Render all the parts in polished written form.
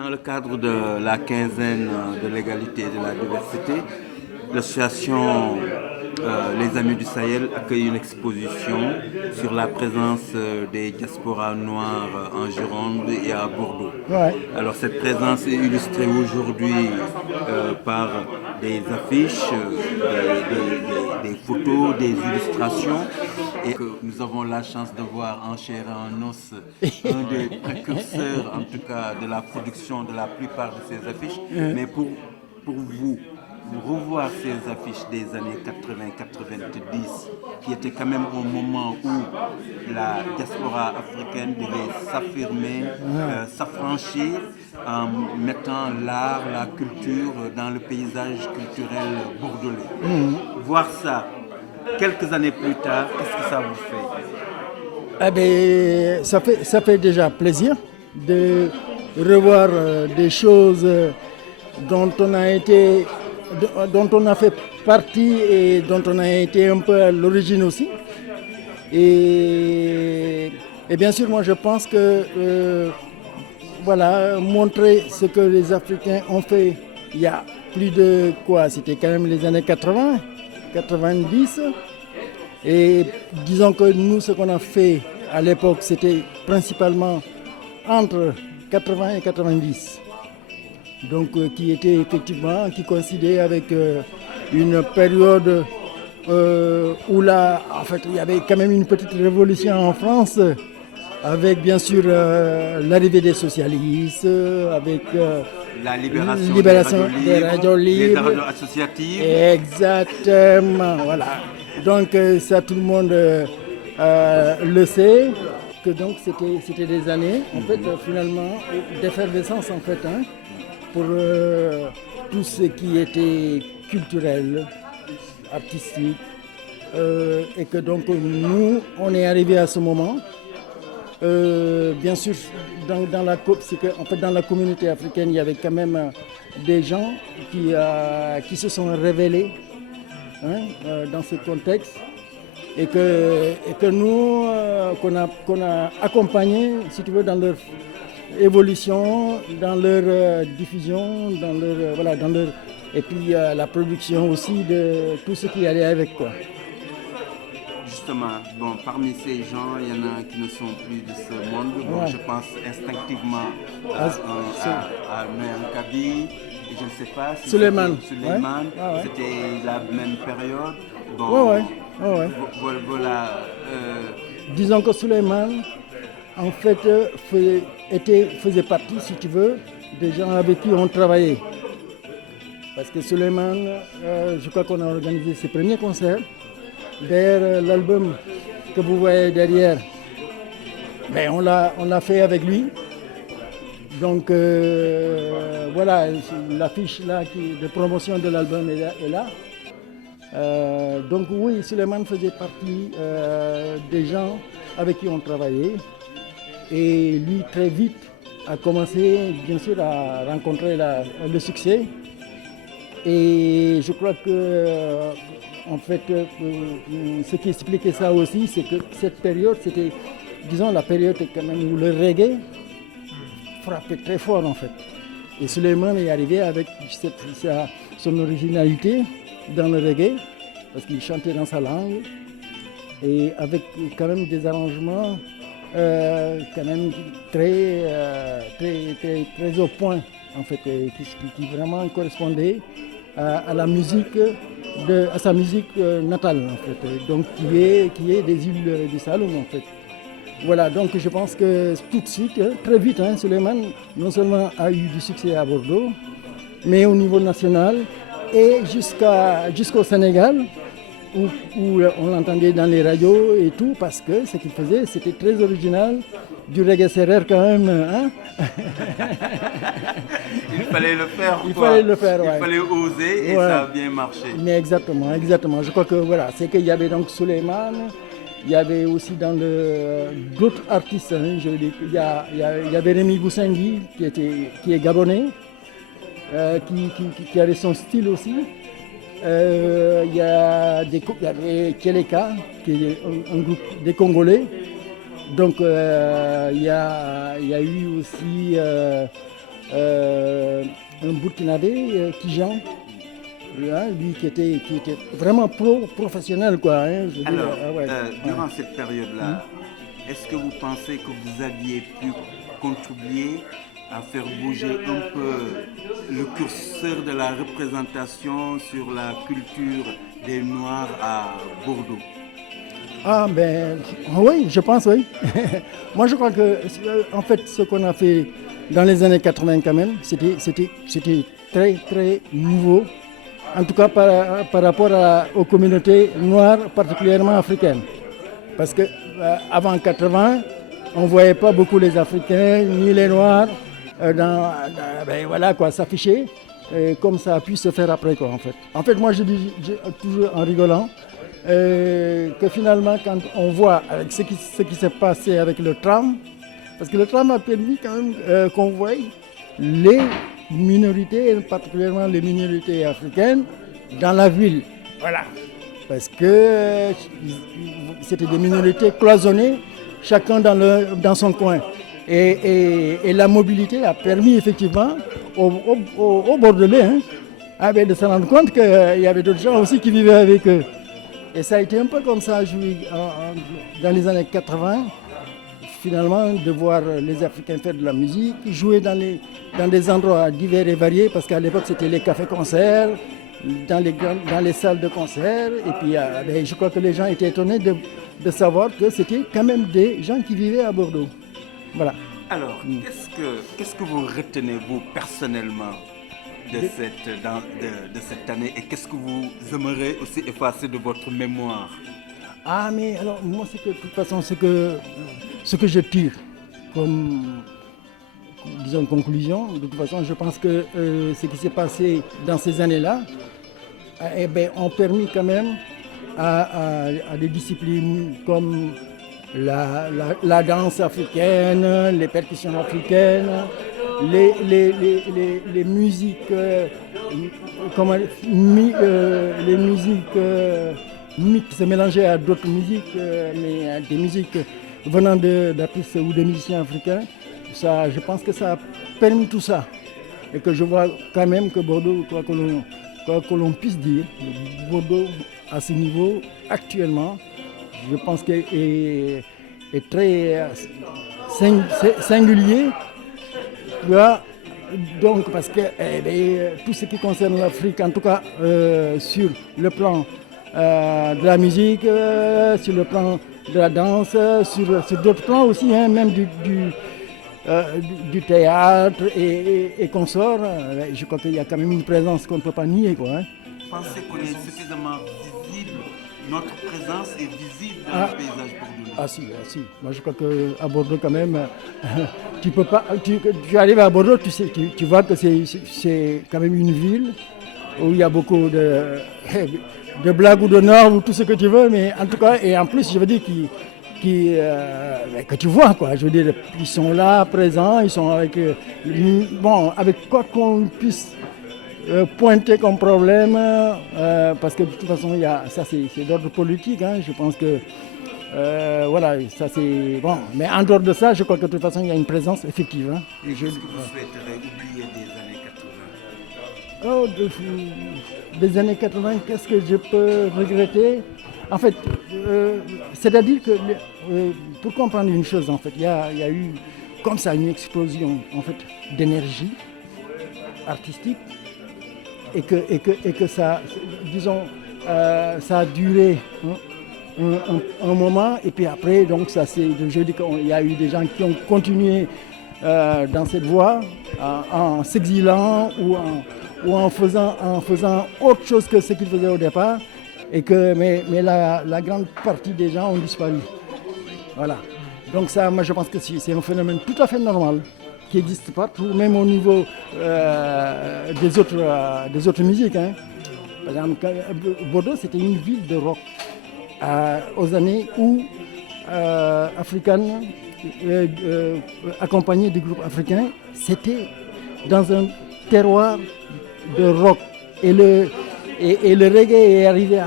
Dans le cadre de la quinzaine de l'égalité et de la diversité, l'association Les Amis du Sahel accueille une exposition sur la présence des diasporas noires en Gironde et à Bordeaux. Ouais. Alors cette présence est illustrée aujourd'hui par des affiches, des photos, des illustrations et que nous avons la chance de voir en chair et en os un des précurseurs en tout cas de la production de la plupart de ces affiches. Mais pour vous, revoir ces affiches des années 80-90, qui était quand même un moment où la diaspora africaine devait s'affirmer, s'affranchir en mettant l'art, la culture dans le paysage culturel bordelais. Voir ça quelques années plus tard, qu'est-ce que ça vous fait? Eh bien, ça fait déjà plaisir de revoir des choses dont on a été, dont on a fait partie et dont on a été un peu à l'origine aussi. Et bien sûr, moi je pense que voilà, montrer ce que les Africains ont fait il y a plus de quoi, c'était quand même les années 80, 90. Et disons que nous, ce qu'on a fait à l'époque, c'était principalement entre 80 et 90. Donc qui était effectivement, qui coïncidait avec une période où là, en fait, il y avait quand même une petite révolution en France, avec bien sûr l'arrivée des socialistes, avec la libération des radios libres, des radios associatives. Exactement, voilà. Donc ça, tout le monde le sait, que donc c'était des années, en fait, finalement, d'effervescence, en fait, hein, pour tout ce qui était culturel, artistique, et que donc nous, on est arrivé à ce moment. Bien sûr, en fait, dans la communauté africaine, il y avait quand même des gens qui se sont révélés, hein, dans ce contexte, et que nous, qu'on a accompagnés, si tu veux, dans leur évolution, dans leur diffusion, et puis la production aussi de tout ce qui allait avec, quoi. Justement, bon, parmi ces gens, il y en a qui ne sont plus de ce monde. Bon, je pense instinctivement à Noël Kabi, et je ne sais pas si Suleiman. C'était la même période. Bon, voilà. Disons que Suleiman, en fait, faisait partie, si tu veux, des gens avec qui on travaillait. Parce que Suleiman, je crois qu'on a organisé ses premiers concerts. D'ailleurs, l'album que vous voyez derrière, ben on l'a fait avec lui. Donc voilà, l'affiche là de promotion de l'album est là. Donc oui, Suleiman faisait partie des gens avec qui on travaillait. Et lui, très vite, a commencé, bien sûr, à rencontrer le succès. Et je crois que, en fait, ce qui expliquait ça aussi, c'est que cette période, c'était, disons, la période quand même où le reggae frappait très fort, en fait. Et Suleiman est arrivé avec son originalité dans le reggae, parce qu'il chantait dans sa langue, et avec quand même des arrangements quand même très au point, en fait, qui vraiment correspondaient à la musique, à sa musique natale, en fait, donc qui est des îles du Saloum, en fait. Voilà, donc je pense que tout de suite, très vite, hein, Suleiman non seulement a eu du succès à Bordeaux, mais au niveau national et jusqu'au Sénégal, où on l'entendait dans les radios et tout, parce que ce qu'il faisait, c'était très original, du reggae serrère quand même. Hein. Il fallait le faire, Il quoi. fallait le faire, ouais. Il fallait oser et ça a bien marché. Mais exactement. Je crois que voilà, c'est qu'il y avait donc Suleiman, il y avait aussi d'autres artistes, hein, je veux dire, il y avait Rémi Boussengui qui est gabonais, qui avait son style aussi. Il y avait Keleka, qui est un groupe des Congolais. Donc il y a eu aussi un Burkinabé, Tijan, lui qui était vraiment professionnel, quoi. Hein, je veux Alors, dire, ouais. durant cette période-là, est-ce que vous pensez que vous aviez pu contribuer à faire bouger un peu le curseur de la représentation sur la culture des Noirs à Bordeaux? Ah ben oui, je pense oui. Moi je crois que en fait ce qu'on a fait dans les années 80 quand même, c'était très très nouveau. En tout cas par rapport aux communautés noires, particulièrement africaines. Parce que avant 80, on ne voyait pas beaucoup les Africains ni les Noirs ben voilà quoi, s'afficher comme ça a pu se faire après quoi en fait. En fait moi je dis toujours en rigolant que finalement quand on voit avec ce qui s'est passé avec le tram, parce que le tram a permis quand même qu'on voie les minorités, particulièrement les minorités africaines, dans la ville. Voilà. Parce que c'était des minorités cloisonnées, chacun dans son coin. Et la mobilité a permis effectivement aux Bordelais de se rendre compte qu'il y avait d'autres gens aussi qui vivaient avec eux. Et ça a été un peu comme ça dans les années 80, finalement, de voir les Africains faire de la musique, jouer dans des endroits divers et variés, parce qu'à l'époque c'était les cafés-concerts, dans les salles de concert. Et puis je crois que les gens étaient étonnés de savoir que c'était quand même des gens qui vivaient à Bordeaux. Voilà. Alors, qu'est-ce que vous retenez, vous, personnellement, de cette année, et qu'est-ce que vous aimeriez aussi effacer de votre mémoire? Ah, mais alors, moi, c'est que, de toute façon, ce que je tire comme, disons, conclusion, de toute façon, je pense que ce qui s'est passé dans ces années-là, ont permis quand même à des disciplines comme la danse africaine, les percussions africaines, les musiques, les musiques mixtes mélangées à d'autres musiques, mais des musiques venant d'artistes ou de musiciens africains. Ça, je pense que ça a permis tout ça. Et que je vois quand même que Bordeaux, quoi que l'on puisse dire, Bordeaux à ce niveau actuellement, je pense qu'il est très singulier. Donc, parce que tout ce qui concerne l'Afrique, en tout cas sur le plan de la musique, sur le plan de la danse, sur d'autres plans aussi, même du théâtre et consorts, je crois qu'il y a quand même une présence qu'on ne peut pas nier. Quoi, Pensez qu'on est suffisamment visible, notre présence est visible dans le paysage bordelais? Ah si. Moi je crois qu'à Bordeaux quand même, tu peux pas. Tu arrives à Bordeaux, tu vois que c'est quand même une ville où il y a beaucoup de blagues ou de normes ou tout ce que tu veux, mais en tout cas, et en plus je veux dire que tu vois quoi. Je veux dire, ils sont là, présents, ils sont avec avec quoi qu'on puisse pointer comme problème, parce que de toute façon, ça c'est d'ordre politique. Je pense que voilà, ça c'est bon. Mais en dehors de ça, je crois que de toute façon, il y a une présence effective. Et qu'est-ce que vous souhaiterez oublier des années 80? Oh, des années 80, qu'est-ce que je peux regretter? En fait, c'est-à-dire que pour comprendre une chose, en fait, il y a eu comme ça une explosion en fait d'énergie artistique. Et que ça, disons, ça a duré un moment, et puis après, donc je dis qu'il y a eu des gens qui ont continué dans cette voie en s'exilant ou en faisant autre chose que ce qu'ils faisaient au départ, mais la grande partie des gens ont disparu. Voilà. Donc ça, moi je pense que c'est un phénomène tout à fait normal, qui existe partout, même au niveau des autres musiques. Par exemple, Bordeaux, c'était une ville de rock aux années où africaines, accompagnées des groupes africains, c'était dans un terroir de rock. Et le reggae est arrivé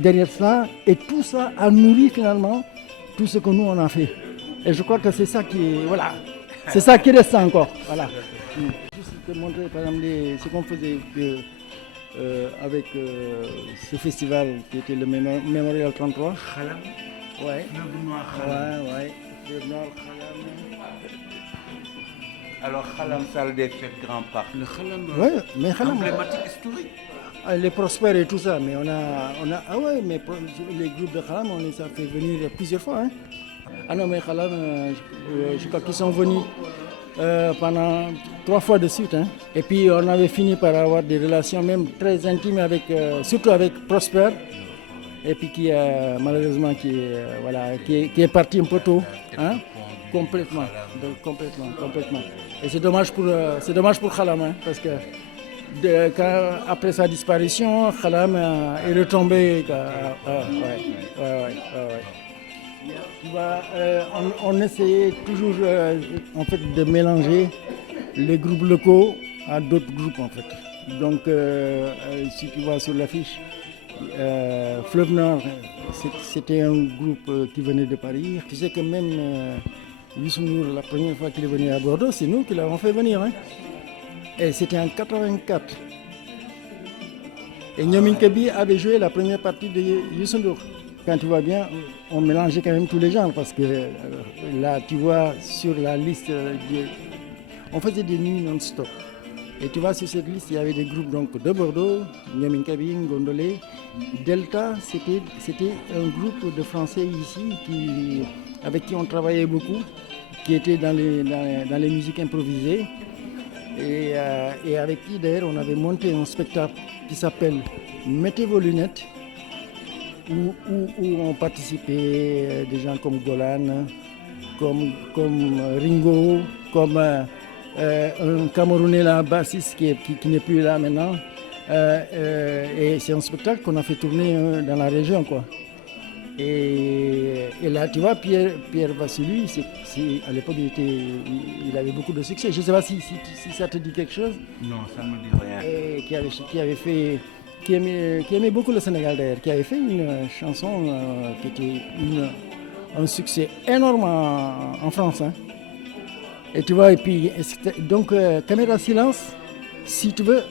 derrière ça, et tout ça a nourri finalement tout ce que nous on a fait. Et je crois que c'est ça qui est... Voilà. C'est ça qui reste encore. Voilà. Juste te montrer par exemple ce qu'on faisait avec ce festival qui était le Mémorial 33. Khalam, Ouais. Fleuve Noir Khalam. Ouais. Fleuve Nord, Khalam. Alors Khalam, salle des fêtes Grand Parc. Le Khalam, Ouais, mais Khalam, emblématique historique. les prospères et tout ça, mais on a ah ouais, mais les groupes de Khalam, on les a fait venir plusieurs fois. Hein. Ah non, mais Khalam, je crois qu'ils sont venus pendant 3 fois de suite. Hein. Et puis on avait fini par avoir des relations même très intimes avec, surtout avec Prosper. Et puis qui malheureusement qui est parti un peu tôt, hein? Complètement. Et c'est dommage pour Khalam, hein, parce que après sa disparition, Khalam est retombé. Tu vois, on essayait toujours en fait de mélanger les groupes locaux à d'autres groupes en fait. Donc si tu vois sur l'affiche. Fleuve Nord, c'était un groupe qui venait de Paris. Tu sais que même Youssou N'Dour, la première fois qu'il est venu à Bordeaux, c'est nous qui l'avons fait venir. Hein. Et c'était en 84. Et Nyomin Kebi avait joué la première partie de Youssou N'Dour. Quand tu vois bien, on mélangeait quand même tous les genres parce que là, tu vois sur la liste, on faisait des nuits non-stop. Et tu vois, sur cette liste, il y avait des groupes donc, de Bordeaux, Nyomin Kebi, Gondolé. Delta, c'était un groupe de Français ici avec qui on travaillait beaucoup, qui étaient dans les musiques improvisées et avec qui d'ailleurs on avait monté un spectacle qui s'appelle Mettez vos lunettes, où ont participé des gens comme Golan, comme Ringo, comme un Camerounais là, bassiste qui n'est plus là maintenant. Et c'est un spectacle qu'on a fait tourner dans la région, quoi. Et là, tu vois, Pierre Vassili, à l'époque, il avait beaucoup de succès. Je ne sais pas si ça te dit quelque chose. Non, ça ne me dit rien. Et qui aimait beaucoup le Sénégal d'ailleurs, qui avait fait une chanson qui était un succès énorme en France. Hein. Et tu vois, et puis, donc, Caméra Silence, si tu veux,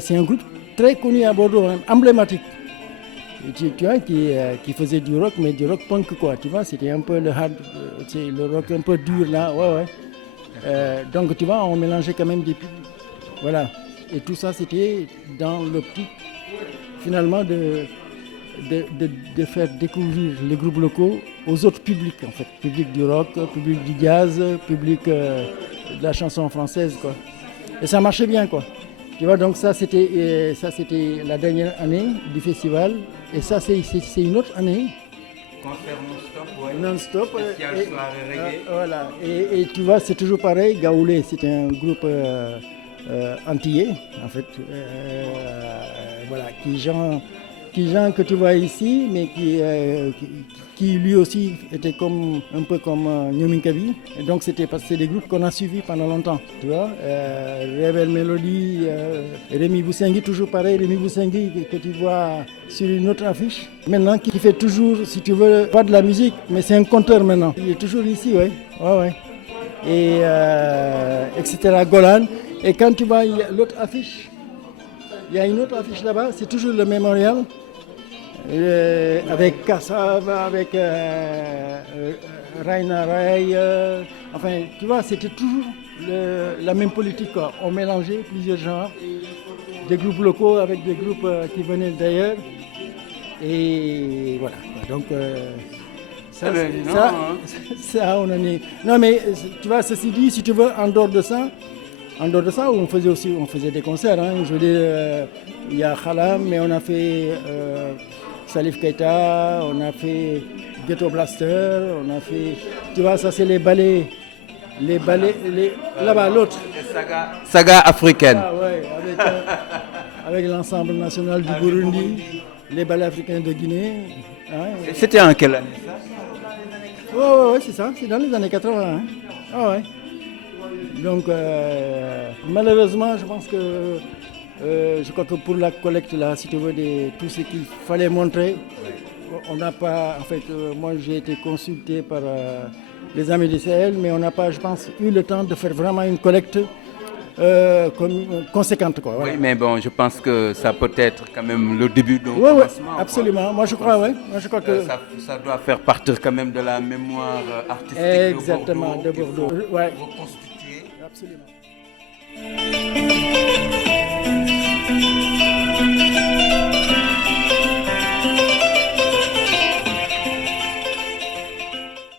c'est un groupe très connu à Bordeaux, hein, emblématique. Tu vois, qui faisait du rock, mais du rock punk, quoi. Tu vois, c'était un peu le hard, le rock un peu dur, là. Ouais. Donc, tu vois, on mélangeait quand même des publics. Voilà. Et tout ça, c'était dans l'optique, finalement, de faire découvrir les groupes locaux aux autres publics, en fait. Public du rock, public du jazz, public de la chanson française, quoi. Et ça marchait bien, quoi. Tu vois, donc ça c'était la dernière année du festival. Et ça, c'est une autre année. Concert non-stop, oui. Non-stop. Spécial soirée reggae. Voilà. Et tu vois, c'est toujours pareil. Gaoulé, c'était un groupe antillais, en fait. Voilà, qui gens que tu vois ici, mais qui lui aussi était un peu comme Nyomin Kabi. Et donc c'est des groupes qu'on a suivis pendant longtemps, tu vois. Rebel Melody, Rémi Boussengui, toujours pareil, Rémi Boussengui que tu vois sur une autre affiche. Maintenant, qui fait toujours, si tu veux, pas de la musique, mais c'est un conteur maintenant. Il est toujours ici, ouais. Et etc. Golan. Et quand tu vois l'autre affiche, il y a une autre affiche là-bas, c'est toujours le mémorial. Avec Kassav, avec Raina Ray, enfin, tu vois, c'était toujours la même politique, quoi. On mélangeait plusieurs genres, des groupes locaux avec des groupes qui venaient d'ailleurs. Et voilà. Donc, ça, on en est. Non, mais tu vois, ceci dit, si tu veux, en dehors de ça, on faisait des concerts. Hein. Je veux dire, il y a Khalam, mais on a fait Salif Keita, on a fait Ghetto Blaster, on a fait. Tu vois, ça c'est les ballets. Là-bas, l'autre. Saga africaine. Ah, ouais, avec l'ensemble national du Burundi, les ballets africains de Guinée. Hein. C'était en quelle année ça? Ouais, c'est ça, c'est dans les années 80. Hein. Ah ouais. Donc, malheureusement, je pense que je crois que pour la collecte, là, si tu veux, tout ce qu'il fallait montrer, on n'a pas. En fait, moi, j'ai été consulté par les Amis du Sahel, mais on n'a pas, je pense, eu le temps de faire vraiment une collecte conséquente. Quoi, voilà. Oui, mais bon, je pense que ça peut être quand même le début d'un Oui, commencement. absolument. Quoi. Moi, je crois, ouais. Moi, je crois que... Ça doit faire partie quand même de la mémoire artistique Exactement, de Bordeaux. de Bordeaux. Il faut Ouais. reconstituer. Absolument.